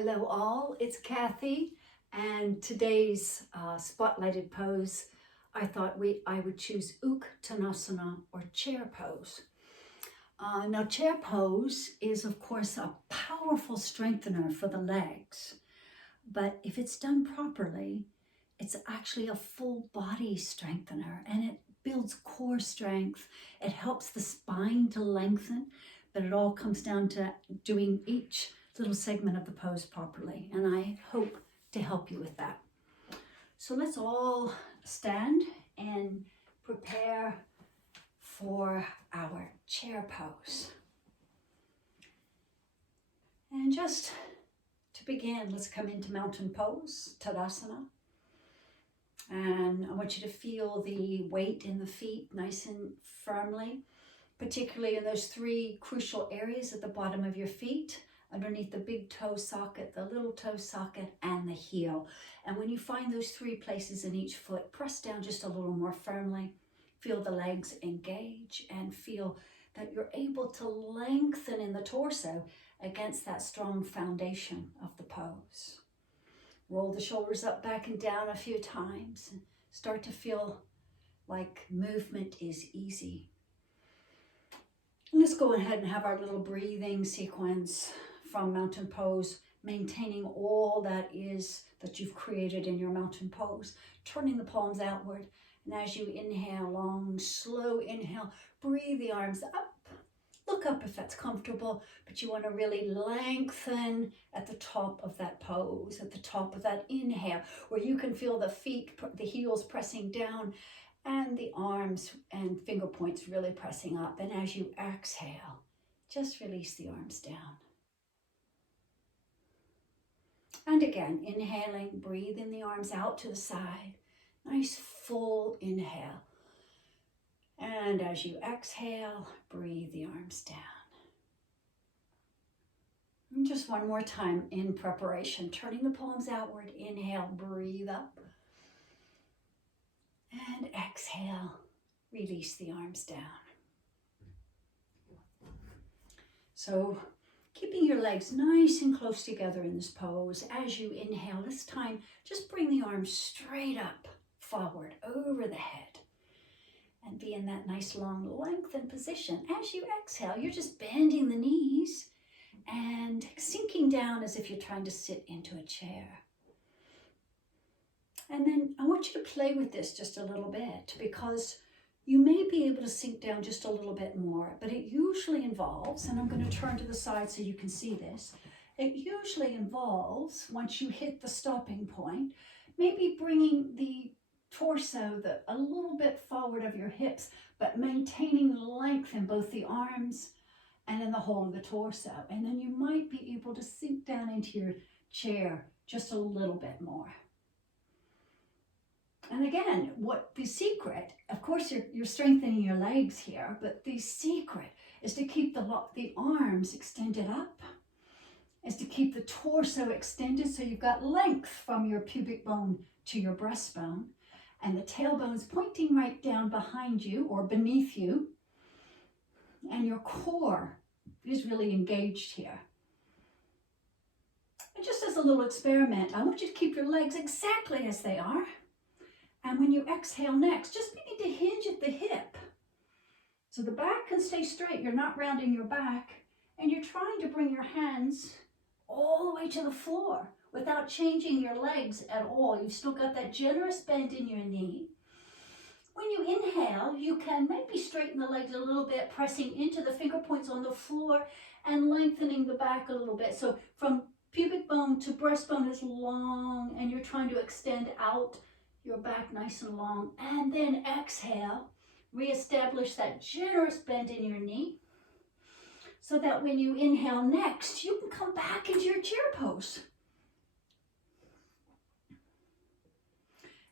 Hello all, it's Kathy, and today's spotlighted pose, I thought I would choose Uktanasana or chair pose. Now chair pose is of course a powerful strengthener for the legs, but if it's done properly, it's actually a full body strengthener and it builds core strength. It helps the spine to lengthen, but it all comes down to doing each little segment of the pose properly, and I hope to help you with that. So let's all stand and prepare for our chair pose. And just to begin, let's come into mountain pose, Tadasana. And I want you to feel the weight in the feet nice and firmly, particularly in those three crucial areas at the bottom of your feet, underneath the big toe socket, the little toe socket, and the heel. And when you find those three places in each foot, press down just a little more firmly. Feel the legs engage and feel that you're able to lengthen in the torso against that strong foundation of the pose. Roll the shoulders up, back, and down a few times. And start to feel like movement is easy. And let's go ahead and have our little breathing sequence from mountain pose, maintaining all that you've created in your mountain pose, turning the palms outward. And as you inhale, long, slow inhale, breathe the arms up. Look up if that's comfortable, but you want to really lengthen at the top of that pose, at the top of that inhale, where you can feel the feet, the heels pressing down, and the arms and finger points really pressing up. And as you exhale, just release the arms down. And again, inhaling, breathing the arms out to the side. Nice full inhale. And as you exhale, breathe the arms down. And just one more time in preparation, turning the palms outward. Inhale, breathe up. And exhale, release the arms down. So keeping your legs nice and close together in this pose. As you inhale, this time, just bring the arms straight up, forward, over the head. And be in that nice long lengthened position. As you exhale, you're just bending the knees and sinking down as if you're trying to sit into a chair. And then I want you to play with this just a little bit, because you may be able to sink down just a little bit more, but it usually involves, and I'm going to turn to the side so you can see this, it usually involves, once you hit the stopping point, maybe bringing the torso a little bit forward of your hips, but maintaining length in both the arms and in the whole of the torso. And then you might be able to sink down into your chair just a little bit more. And again, what the secret, of course you're strengthening your legs here, but the secret is to keep the arms extended up, is to keep the torso extended so you've got length from your pubic bone to your breastbone, and the tailbone's pointing right down behind you or beneath you, and your core is really engaged here. And just as a little experiment, I want you to keep your legs exactly as they are. And when you exhale next, just begin to hinge at the hip. So the back can stay straight. You're not rounding your back. And you're trying to bring your hands all the way to the floor without changing your legs at all. You've still got that generous bend in your knee. When you inhale, you can maybe straighten the legs a little bit, pressing into the finger points on the floor and lengthening the back a little bit. So from pubic bone to breastbone is long, and you're trying to extend out your back nice and long. And then exhale, reestablish that generous bend in your knee, so that when you inhale next, you can come back into your chair pose.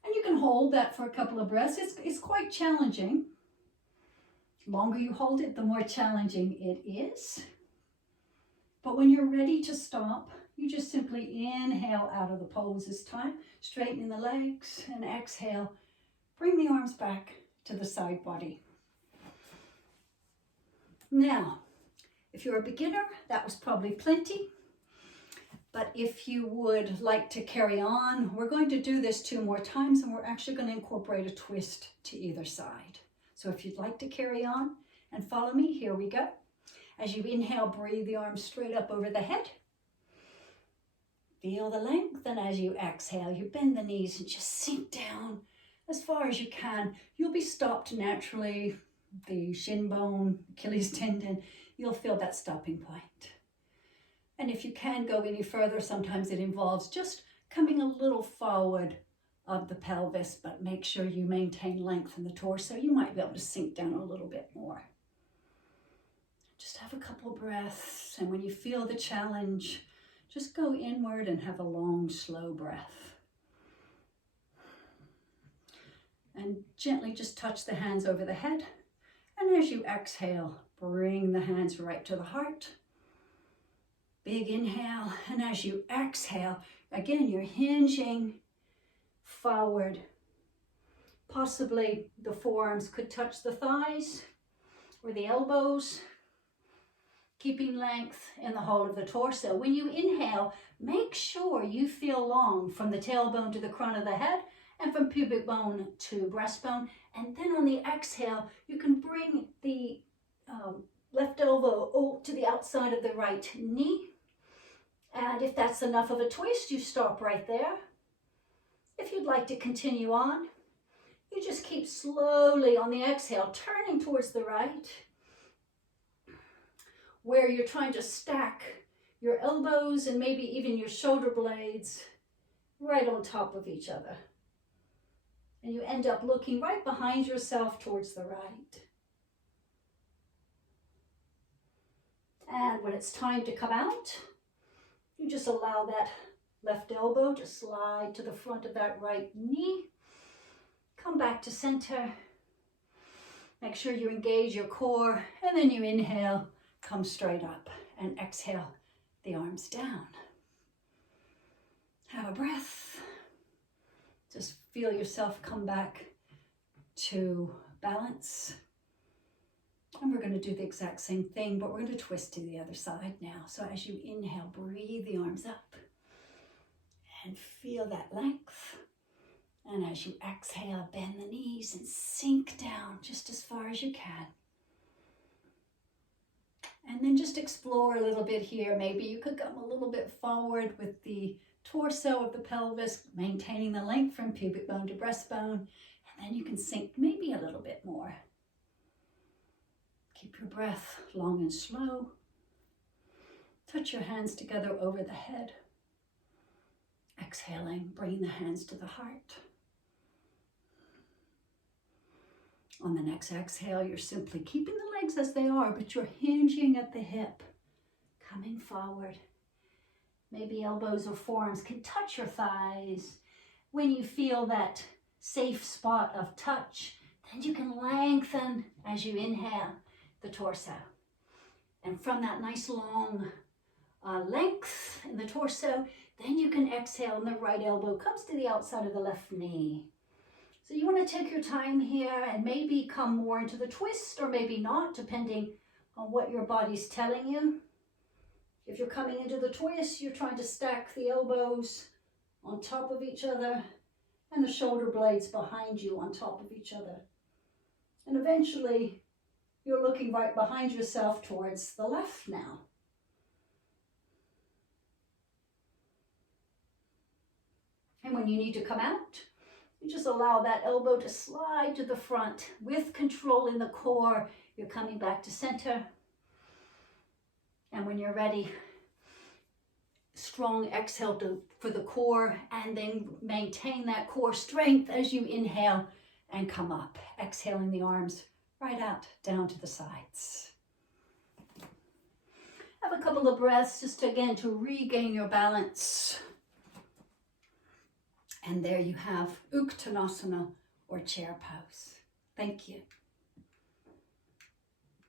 And you can hold that for a couple of breaths. It's quite challenging. The longer you hold it, the more challenging it is. But when you're ready to stop, you just simply inhale out of the pose this time, straightening the legs, and exhale. Bring the arms back to the side body. Now, if you're a beginner, that was probably plenty. But if you would like to carry on, we're going to do this 2 more times, and we're actually going to incorporate a twist to either side. So if you'd like to carry on and follow me, here we go. As you inhale, breathe the arms straight up over the head. Feel the length, and as you exhale, you bend the knees and just sink down as far as you can. You'll be stopped naturally. The shin bone, Achilles tendon, you'll feel that stopping point. And if you can go any further, sometimes it involves just coming a little forward of the pelvis, but make sure you maintain length in the torso. You might be able to sink down a little bit more. Just have a couple breaths, and when you feel the challenge, just go inward and have a long, slow breath. And gently just touch the hands over the head. And as you exhale, bring the hands right to the heart. Big inhale, and as you exhale, again, you're hinging forward. Possibly the forearms could touch the thighs or the elbows, keeping length in the whole of the torso. When you inhale, make sure you feel long from the tailbone to the crown of the head and from pubic bone to breastbone. And then on the exhale, you can bring the left elbow to the outside of the right knee. And if that's enough of a twist, you stop right there. If you'd like to continue on, you just keep slowly on the exhale, turning towards the right, where you're trying to stack your elbows and maybe even your shoulder blades right on top of each other. And you end up looking right behind yourself towards the right. And when it's time to come out, you just allow that left elbow to slide to the front of that right knee. Come back to center. Make sure you engage your core, and then you inhale, come straight up, and exhale the arms down. Have a breath. Just feel yourself come back to balance. And we're going to do the exact same thing, but we're going to twist to the other side now. So as you inhale, breathe the arms up and feel that length. And as you exhale, bend the knees and sink down just as far as you can. And then just explore a little bit here. Maybe you could come a little bit forward with the torso of the pelvis, maintaining the length from pubic bone to breastbone. And then you can sink maybe a little bit more. Keep your breath long and slow. Touch your hands together over the head. Exhaling, bring the hands to the heart. On the next exhale, you're simply keeping the legs as they are, but you're hinging at the hip, coming forward. Maybe elbows or forearms can touch your thighs. When you feel that safe spot of touch, then you can lengthen as you inhale the torso. And from that nice long length in the torso, then you can exhale and the right elbow comes to the outside of the left knee. So you want to take your time here and maybe come more into the twist or maybe not, depending on what your body's telling you. If you're coming into the twist, you're trying to stack the elbows on top of each other and the shoulder blades behind you on top of each other. And eventually, you're looking right behind yourself towards the left now. And when you need to come out, you just allow that elbow to slide to the front with control in the core. You're coming back to center. And when you're ready, strong exhale for the core, and then maintain that core strength as you inhale and come up. Exhaling the arms right out, down to the sides. Have a couple of breaths just again to regain your balance. And there you have Uktanasana or chair pose. Thank you.